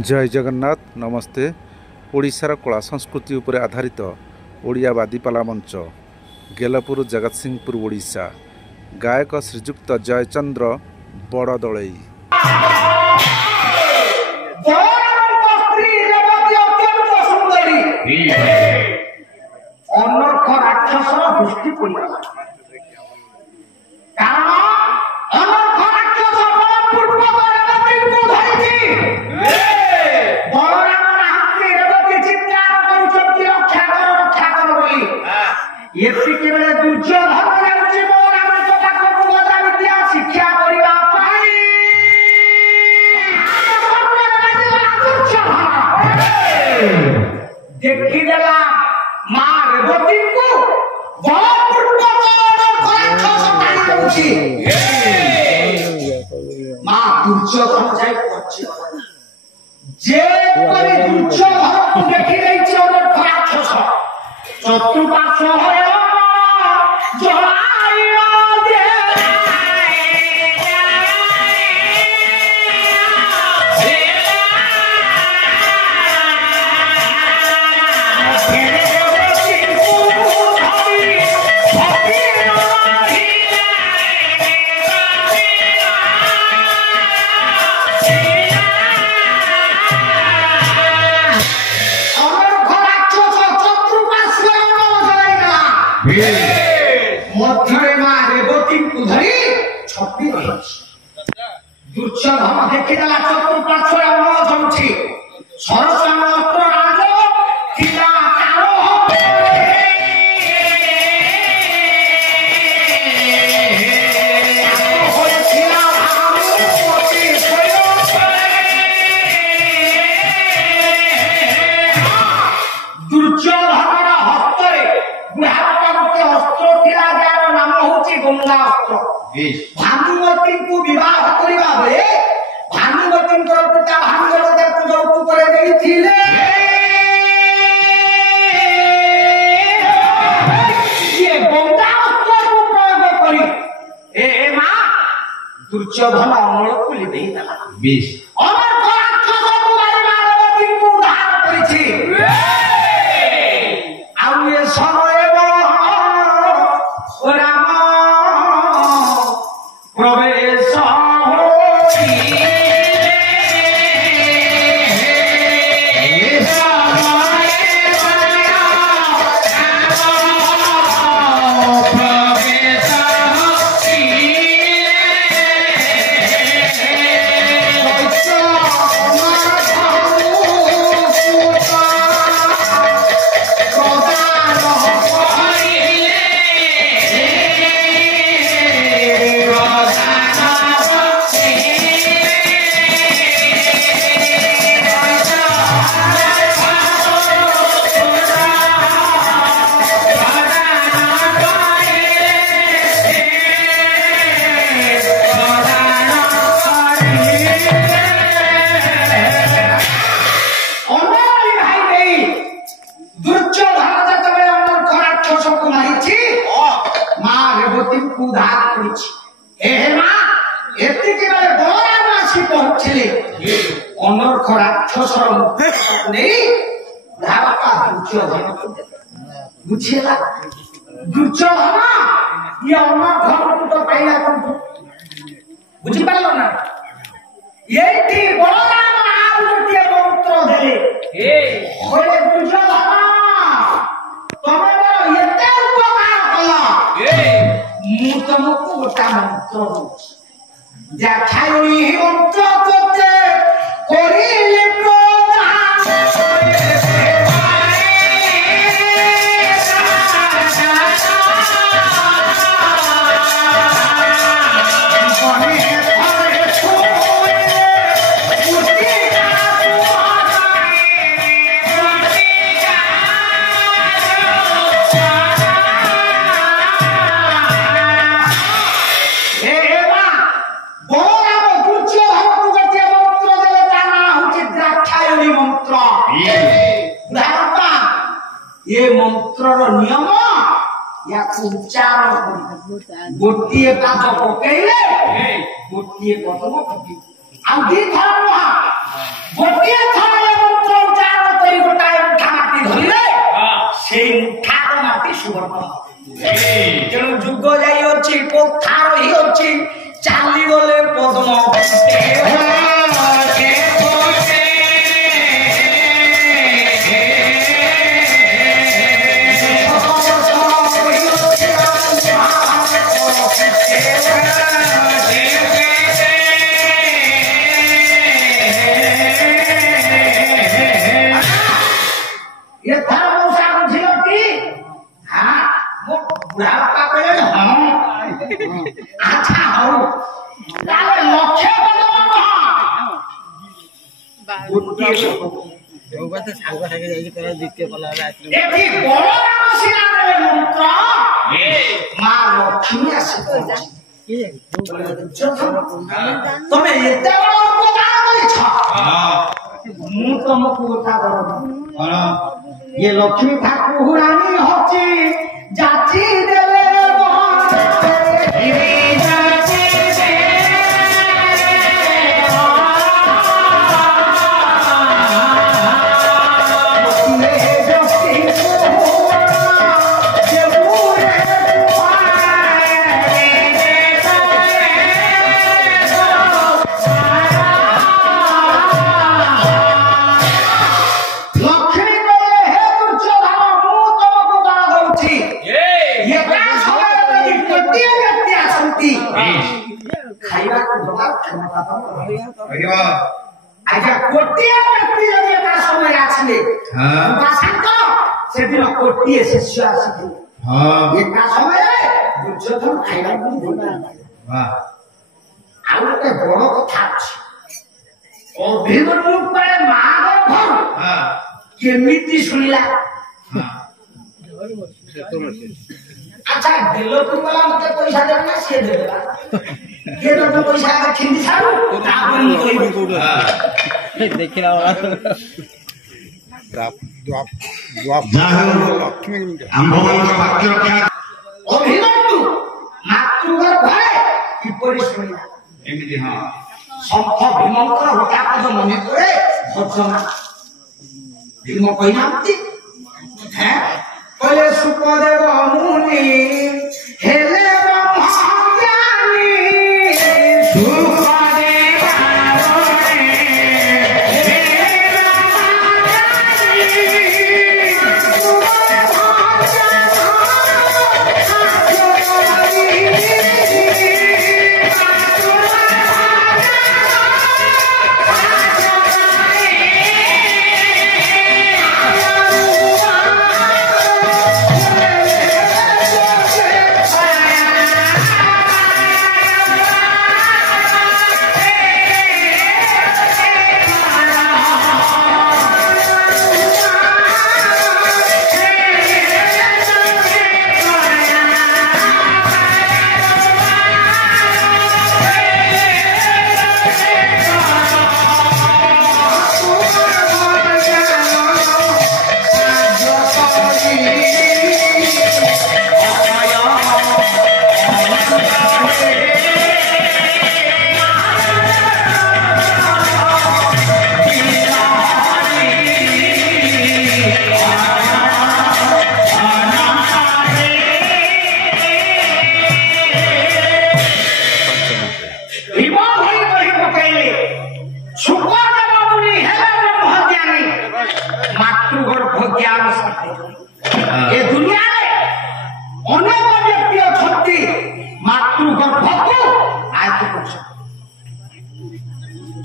जय जगन्नाथ नमस्ते। ओडिशार कला संस्कृति उपर आधारित ओडिया बादीपाला मंच गेलपुर जगतसिंहपुर ओडिशा गायक श्रीजुक्त जयचंद्र बड़दलई। देखिदेला मां रेवती को बहुत मां दुर्योधन जाय पछी जे परे दुर्योधन देखि रही छ और राक्षस चतुर्पार्श्व है जलायो दे मध्य रेवती को धरी छपी दुर्योधन देखिदेला चतुर्पार्श्व जमछि सरसन अस्त्र राज किला भानुमती को विवाह करिबा बे भानुमती को पिता भानुमती को जौतुक करे देथिले ये गंगा अस्त्र को प्रयोग करी ए मां दुर्योधन अमल को ले देला 20 अमर राक्षस को मारिबा रेवती को उद्धार करिछि आ ये समय राम प्रवेश बुझेला दुर्योधन ये अमर धर्म तो पाइला बुझी पालो ना एठी बलराम नाम गोटे मंत्र देले ओरे दुर्योधन तमे एते उपकार कला मु तुमको गोटा मंत्र दूची जा खाई ही मंत्र तोते करिले ये मंत्र नियम या उच्चारण गोटे पाद पकईले गोटे पद आ दी थर गोटे ଅଛି ପୋଥା ରହି ଅଛି ଚାଲି ଗଲେ ପଦ୍ମ अच्छा हो ताले लक्ष्य एठी बड़ रामसिंहारे मंत्र मां लक्ष्मी आसी तमे एते बड़ उपकार करिछ मु तुमको कथा करू ये लक्ष्मी ठाकुरानी होची जाची देले आजा कोटिया व्यक्ति जदि एका समय आछले उपासक से दिन कोटिए शिष्य आछले एका समय दुर्योधन खाइबा को देना वाह आउते बड़ कथा अछि अभिमन्यु पर मागर भर केमिति सुनिला अच्छा दिलोपुर वाला मते पैसा देना से देला ये तो पैसा का खिंदी छाड़ू तापन कोई देखिला वाला आंभवन वाक्य रक्षा अभिमन्यु मातृगर भय किपरि सुनिला एमिति हां संख भीमकर हटा पद मने करे भजन भीम कइनांती हैं कहले सुखदेव मुनि हेले ब्रह्मज्ञानी सुखदेव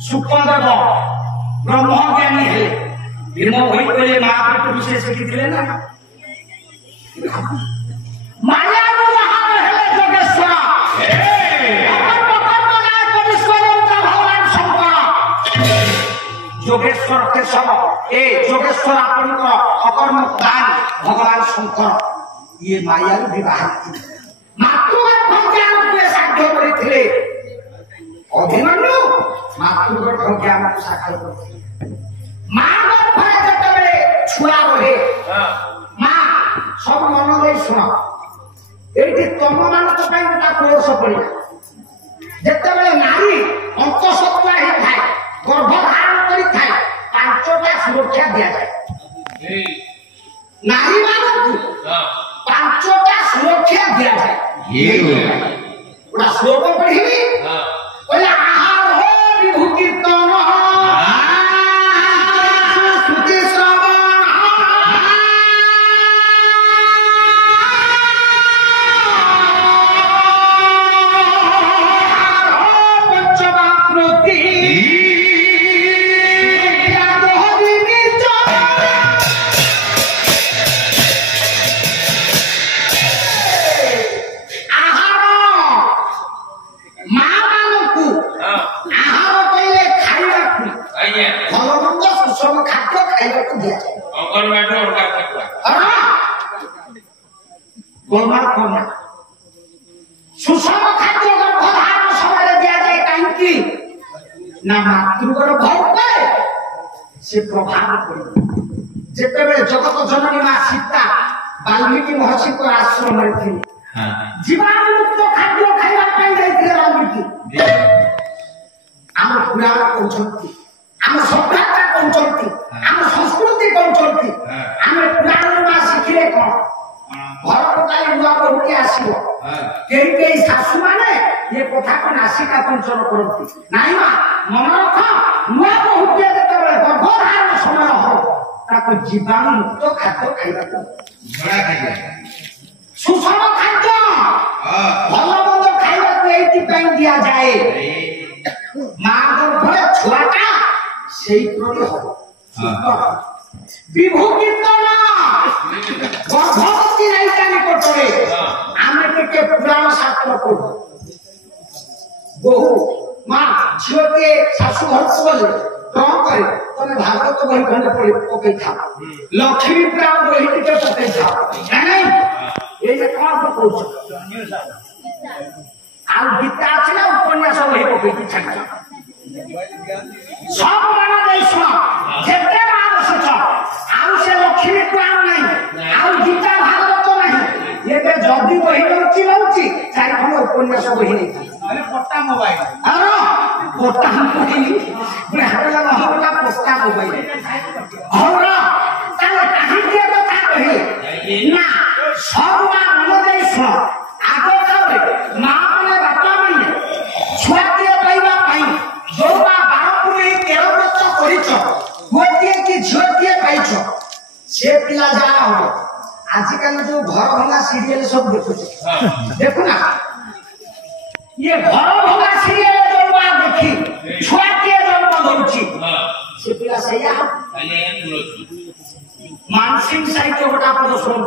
सुखदेव ब्रह्मज्ञानी है भीम होई पले महापेट विशेष किथिले ना माया महान हेले जोगेश्वर भगवान शंकर जोगेश्वर केशव ए जोगेश्वर आपण अकर्म दान भगवान शंकर ये माया विवाह मातृगर्भ ज्ञान को साध्य करथिले अभिमन्यु मातृगर्भ ज्ञान को साकार करथिले मां गर्भरे जतबेले छुआ रहे मां सब मन दे सुन एठी तम मानक पई गोटा कोर्स पड़िला जतबेले नारी अंतःसत्त्वा हे थाए गर्भ धारण करी थाए पांचटा सुरक्षा दिया जाए नारी मानक पांचटा सुरक्षा दिया जाए ये ମନ୍ଦ ସୁଷମ ଖାଦ୍ୟ ଖାଇବାକୁ ଦିଆଯାଏ। ଗୋଳମାଳ କନା ସୁଷମ ଖାଦ୍ୟ ଗର୍ଭଧାରଣ ସମୟରେ ଦିଆଯାଏ କାହିଁକି ନା ମାତୃଗର୍ଭ ଉପରେ ସେ ପ୍ରଭାବ ପଡ଼ିବ। ଯେତେବେଳେ ଜଗତ ଜନନୀ ମା ସୀତା ବାଲ୍ମୀକି ମହର୍ଷିଙ୍କ ଆଶ୍ରମରେ ଥିଲେ ଜୀବାଣୁମୁକ୍ତ ଖାଦ୍ୟ ଖାଇବା ପାଇଁ ଯାଇଥିଲେ ବାଲ୍ମୀକି। ଆମ ପୁରାଣ କହୁଛନ୍ତି, ଆମ ସଭ୍ୟତା କହୁଛନ୍ତି, ଆମ ସଂସ୍କୃତି କହୁଛନ୍ତି, ଆମେ ପୁରାଣରୁ ମା ଶିଖିଲେ କଣ ଘରକୁ କାଲି ନୂଆ ବୋହୂଟି ଆସିବ କେହି କେହି ଶାଶୁମାନେ ଏ କଥାକୁ ନାସିକା ପଞ୍ଚନ କରନ୍ତି। ନାଇଁ ମା ମନେ ରଖ ନୂଆ ବୋହୂଟିଏ ଯେତେବେଳେ ଗର୍ଭଧାରଣ ସମୟ ହବ ତାକୁ ଜୀବାଣୁ ମୁକ୍ତ ଖାଦ୍ୟ ଖାଇବାକୁ ସୁଷମ ଖାଦ୍ୟ ଭଲ ମନ୍ଦ ଖାଇବାକୁ ଏଇଥିପାଇଁ ଦିଆଯାଏ ମା ଗର୍ଭରେ ଛୁଆଟା ସେଇପରି ହବ। ବିଭୁ କୀର୍ତ୍ତନ ଗର୍ଭବତୀ ନାୟିକା ନିକଟରେ ଆମେ ଟିକେ ପୁରାଣ ଶାସ୍ତ୍ର ପଢୁ। ବୋହୁ ମା ଝିଅଟିଏ ଶାଶୁ ଘରକୁ ଗଲେ କଣ କରେ ତମେ ଭାଗବତ ବହି ଖଣ୍ଡେ ପକେଇଥାଅ, ଲକ୍ଷ୍ମୀ ପୁରାଣ ବହି ଟିକେ ପକେଇଥାଅ। ନାଇଁ ଏଇ ଯେ କଣ ପକଉଛ ଆଉ ଗୀତା ଅଛି ନା ଉପନ୍ୟାସ ବହି ପକେଇକି ଛାଡିଛ ସବୁ ମାନ ଦେଇ ଶୁଣ ଯେତେ ମା ବସୁଛ ଆଉ ସେ ଲକ୍ଷ୍ମୀ ପୁରାଣ ନାହିଁ ଆଉ ଗୀତା ଭାଗବତ ନାହିଁ। ଏବେ ଯଦି ବହି ନଉଛି ଚାରି ଖଣ୍ଡ ଉପନ୍ୟାସ ବହି ନେଇଛି ପଟ୍ଟା ମୋବାଇଲ ପଟ୍ଟା ମୋବାଇଲ ପଟ୍ଟା ମୋବାଇଲ ହର ତାହେଲେ କାହିଁକି କଥା କହିଲେ ନା ସବୁ ମା ମନ ଦେଇ ଶୁଣ। ଆଗ କାଳରେ ମା ମାନେ ବାପା ମାନେ ଛୁଆଟିଏ ପାଇବା ପାଇଁ ଯୋଉ ମା 12 ପୁନେଇ 13 ବର୍ଷ କରିଛ ପୁଅଟିଏ କି ଝିଅଟିଏ ପାଇଛ ସେ ପିଲା ଯାହା ହବ। ଆଜିକାଲି ଯୋଉ ଘର ଭଙ୍ଗା ସିରିଏଲ ସବୁ ଦେଖୁଛି ଦେଖୁନା ଇଏ ଘର ଭଙ୍ଗା ସିରିଏଲ ଯୋଉ ମା ଦେଖି ଛୁଆଟିଏ ଜନ୍ମ ଦଉଛି ସେ ପିଲା ସେଇଆ मानसिक साहित्य गोटा पद शुणु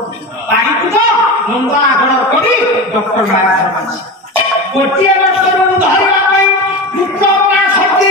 पाइबु तो नंद आगण कवि डॉक्टर मायाधर मानसिक गोटे डॉक्टर धरवा पुत्र शक्ति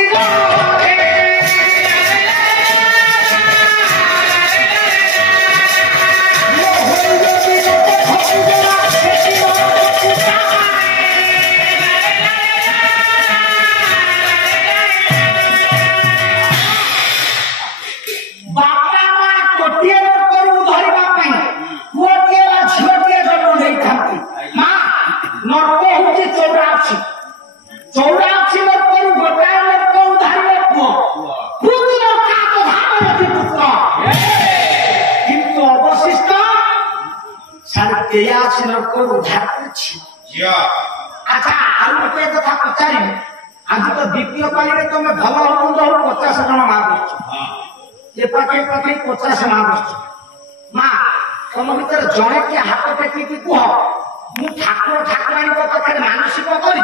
अच्छा आज गोटे कथा पचारि आज तो द्वितीय पाली तुम भल मंद 50 जन माँ बस पाखे 50 माँ बस माँ तुम भर जड़े किए हाथ टेक कह मु ठाकुर ठाकुराणी पाखे मानसिक कर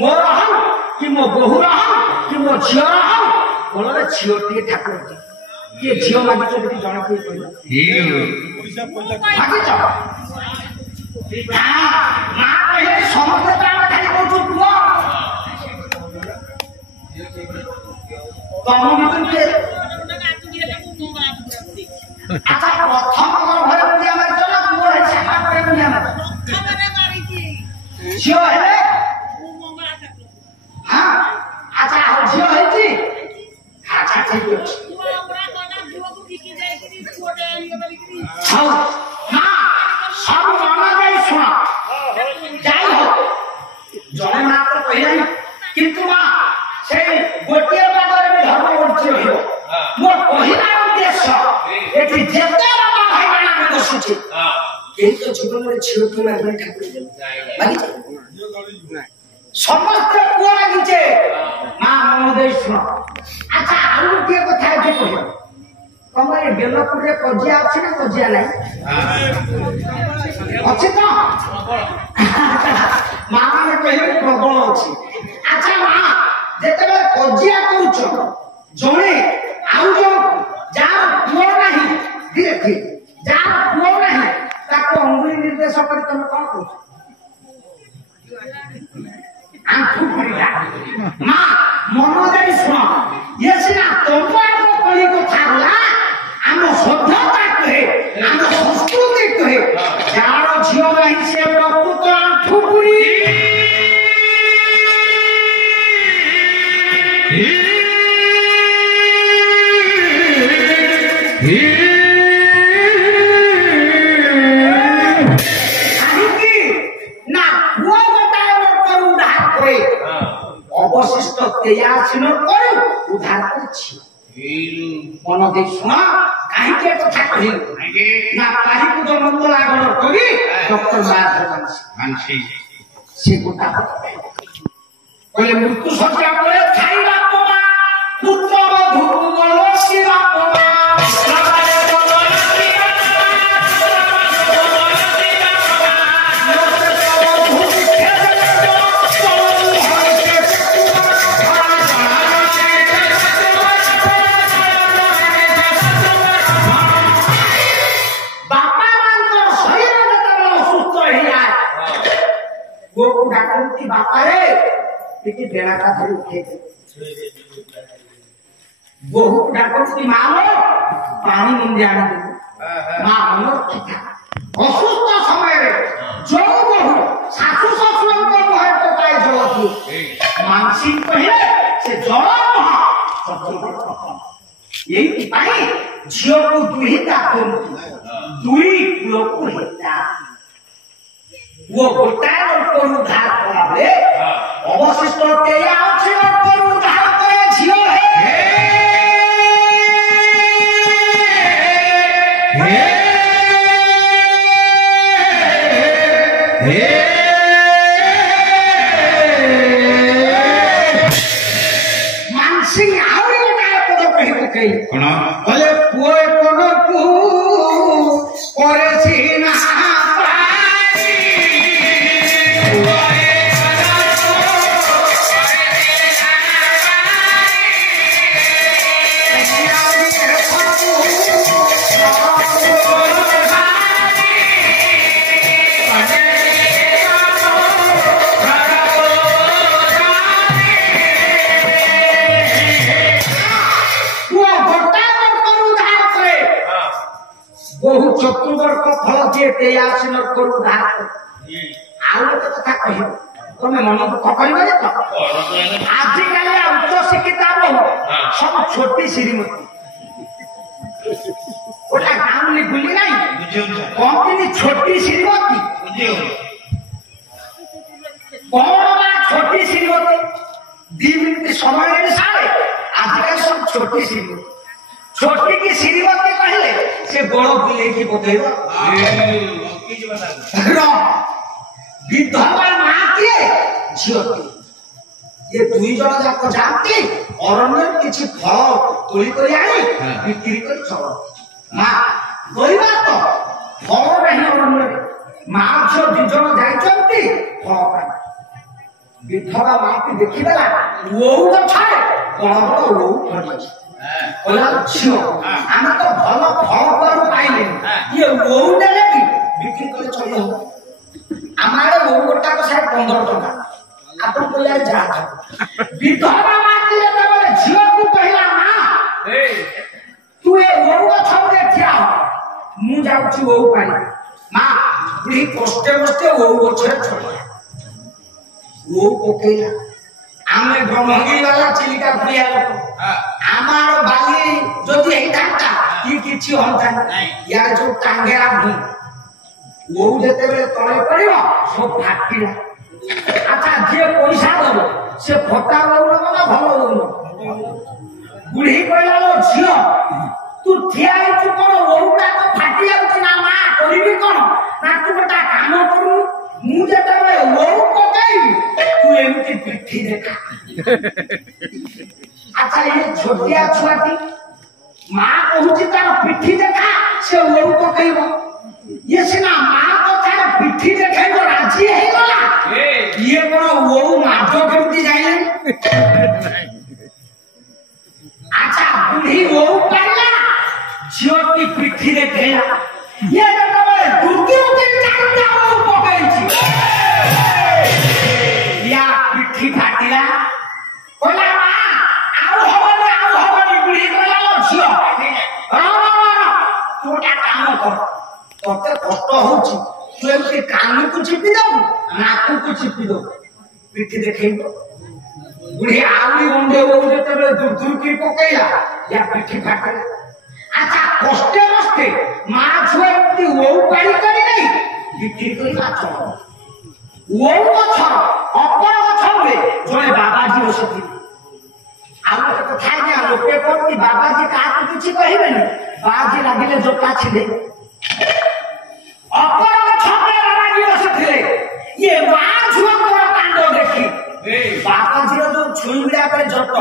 मोर हूँ कि मो बोहूर हूँ कि मो झीर हूँ फल झीटे ठाकुर किए झील मागिच जन मागिच समस्ते तुम अच्छा प्रथम घरे बुढ़िया मारिच ना मोर बुढ़िया झील है हाँ अच्छा झील है अच्छा ठीक अच्छे सब मना जाए शुण जाई हो जड़े माँ तो कह किंतु माँ से गोटे पदर भी धर्म बढ़ी रही मोर कहला उद्देश्य एटी जेते बाबा भाई माने बसुचे एही तो जीवन में झील की मागणी ठाकुर समस्त को लागिचे माँ मन दे शुण अच्छा आउ गोटे कथा जे कह तुम ये बेलपुर रे कजिया अच्छी ना कजिया नहीं अच्छी तो माँ मैंने कहले प्रबल अच्छी अच्छा माँ जिते कजिया करुच जड़े आउ जो जार पुओ नहीं धीरे धीरे जार पुओ नहीं ताको अंगुली निर्देश कर तुम कौन कह आंखू माँ मन दे शुण ये सीना तुम କାହିଁକି ନା ପୁଅ ଗୋଟାଏ ଲୋକରୁ ଉଦ୍ଧାର করে অবশিষ্ট 83 ଲୋକରୁ ଉଦ୍ଧାର କରିଛି। মন দিয়ে শোনা কাহিকে কথা কহিল না কাহিକୁ তো মন্দ লাগল করি ডক্টর মায়াধর মানসি সে গোটা বলে মৃত্যু সজ্জা করে খাইবা তোমা পুত্র বধূ মলসিবা তোমা ডাকতি বাপারে এটি বেড়াটা ধরে উঠে বহু ডাকতি মা পানি মুন্ডে আনি মা মনে কথা অসুস্থ সময়ে যোগ বহু শাশু শ্বশুরଙ୍କ ମୁହଁରେ ଟୋପାଏ ଜଳ ପିଏ ମାଂସୀ କହିଲେ ସେ ଜଳ ନୁହଁ ଏଇଥିପାଇଁ ଝିଅକୁ ଦୁହିତା ଦୁଇ କୂଳକୁ ହେତା वो गोटाए लोकर उद्धार कराबे अवशिष्ट 83 लोकर उद्धार करे झियो हे मानसी आउरी गोटाए पद कहि पकई कोन बोले पुओ कोन पु करे सीना বহু চতুর্বর্গ ফল দিয়ে 83 লোকৰ উদ্ধার আলো কথা কহিব তুমি মন দুঃখ করিবা যে তো আজিকালি উচ্চ শিক্ষিতা সব ছোটি শ্রীমতী ওটা গাঁওলি গুলি নাই কমতি ছোটি শ্রীমতী কোন বা ছোটি শ্রীমতী 2 মিনিট সময় সারে আজিকালি সব ছোটি শ্রীমতী छोटी की श्रीमती कहले से बड़ बुले की बतेइबो विधवा मां के झियोटी ये दुई जण जाक जाती अरण्य किछि फल तोली करी आनी बिक्री कर चल मां कहिबा तो फल नहीं अरण्य मां जो दुई जण जाइचंती फल पाई विधवा मां की देखिदेला वो गछाए बड़ बड़ वो फल ଝିଅ ଆମେ ତ ଭଲ ଫଳ କରୁ ପାଇଲେ ଇଏ ଓଉ ଦେଲେ କି ବିକ୍ରି କଲେ ଚଳି ହବ ଆମ ଆଡେ ଓଉ ଗୋଟାକ 15 ଟଙ୍କା ଆପଣ କହିଲେ ଯାହା ବିଧବା ମାଟି ଯେତେବେଳେ ଝିଅକୁ କହିଲା ମା ତୁ ଏ ଓଉ ଗଛ ଉପରେ ଠିଆ ହ ମୁଁ ଯାଉଛି ଓଉ ପାଣି ମା ବୁଢୀ କଷ୍ଟେ କଷ୍ଟେ ଓଉ ଗଛରେ ଛଡିଲା ଓଉ ପକେଇଲା ଆମେ ବ୍ରହ୍ମଗିରି ବାଲା ଚିଲିକା ପ୍ରିୟା ଲୋକ আমার বালি যদি এই টাকা কি কিছু হন্তা ইয়ার যে টাঙ্গেরা ভূ ও যেতেবেলে তলে পড়িব সব ফাটিলা আচ্ছা যে পয়সা দেব সে ফটা বউ না ভালো বউ বুড়ি কইলা লো ঝিও তু ঠিয়া হইছু কোন ওটা তো ফাটি যাচ্ছে না মা করিবি কোন না তু একটা কাম করু মু যেতেবেলে ও পকাইবি তু এমতি পিঠি দেখা अच्छा ये छोटिया छुआटी मां कहूची तार पिठी देखा से ओऊ पकइबो ये सिना मां को तार पिठी देखाइबो राजी हे गला ये कोन ओऊ माजो केमती जाइले अच्छा बुढ़ी ओऊ पाला झियोटी पिठी देखाइला ये तबे दुर्गी उते चारटा ओऊ पकइची या पिठी फाटिला कोला तोते कष्ट होची तू एमती कान को चिपी दबु नाक को चिपी दबु पिठी देखैबो बुढ़ी आउली गंडे हो जेते दूर दूर की पकैला या पिठी फाटला আচ্ছা কষ্টে মস্তে মা ছুয়া এমনি ওউ পাড়ি করে নেই বিক্রি করে মাছ ওউ গছ অপর গছ বলে জনে বাবাজি বসেছিল আর একটা কথা না লোকে করতি বাবাজি কাহাকে কিছু কহিবেনি বাজি লাগিলে জোটা ছিলে অপর গছ বলে বাবাজি বসেছিলে ইয়ে মা ছুয়া বড় কাণ্ড দেখি বাবাজির जो छुई बिड़ा करे जट्ट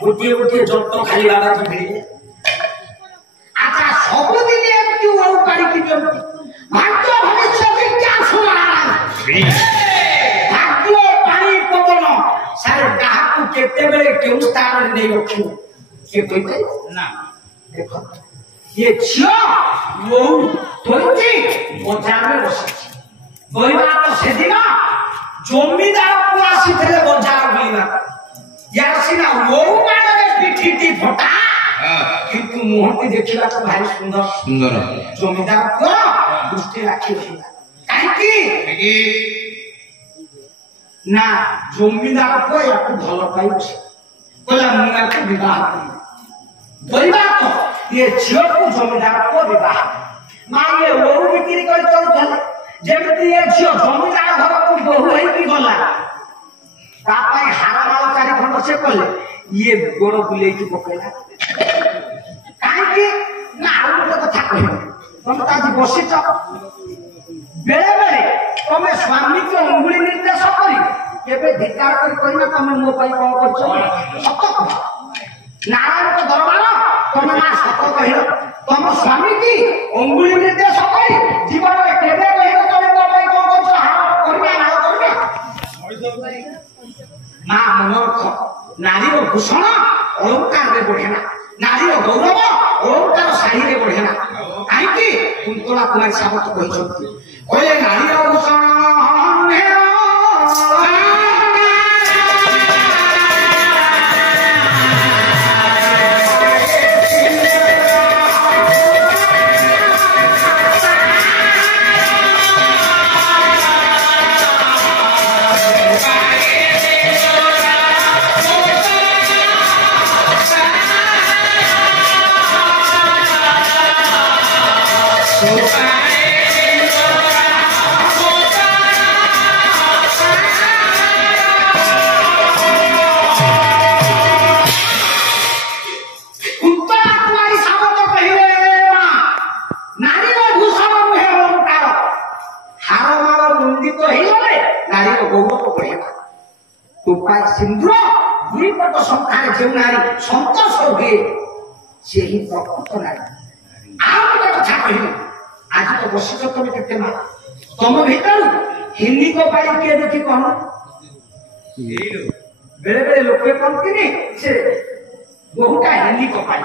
गोटे गोटे जट्ट खाली बाबाजी भिड़े अच्छा सबदिन एमती ओउ पाड़ी कि जमती भाग्य भविष्य विज्ञान समान भाग्य पानी पवन सारे काहाकू केते बेले केउ स्थान रे नै रखियो के कहिते ना देखो ये छियो ओउ तोंती बजार में बसी बइबा तो सेदिना जमीदार को आसीथिले बजार बुलिबा यार सिना वो मानले पिठिटी फटा किंतु मुहती देखिला तो भारी सुंदर सुंदर जमीदार को दृष्टि राखिला काहे की ना जमीदार को याको भलो पाइछ बोला मुना को विवाह बोलबा तो ये झियो को जमीदार को विवाह मां ये वो बिक्री कर चलथले जेमती ये झियो जमीदार घर को बहु होई की गला तापाई हारा माल चारि खंड से कले ये गोड़ बुलेई की पकेला काहे की ना आउ तो कथा कहि तुम ताजी बसिच बेले बेले तमे स्वामी को अंगुली निर्देश करी केबे धिकार करी कहिना तमे मो पाई कोन करछो सत नारायण को दरबार तमे ना सत कहिलो तम स्वामी की अंगुली निर्देश करी जीवन में केबे कहिलो तमे मो पाई कोन करछो हा करिया ना करिया ना मनोरथ नारी भूषण अलंकार रे बढ़ेना नारी गौरव अलंकार शाही रे बढ़ेना काहे कुंतला कुमारी सावत कहछथि कहले नारी भूषण सिंधु दुईपट संख्यार जो नारी संतोष हुए से ही प्रकृत नारी आउ गोटे कथा कह आज तो बसिच तुम के तुम भीतर हिंदी को पाई किए देखी कह बेले बेले लोके कहती से बहुटा हिंदी को पाई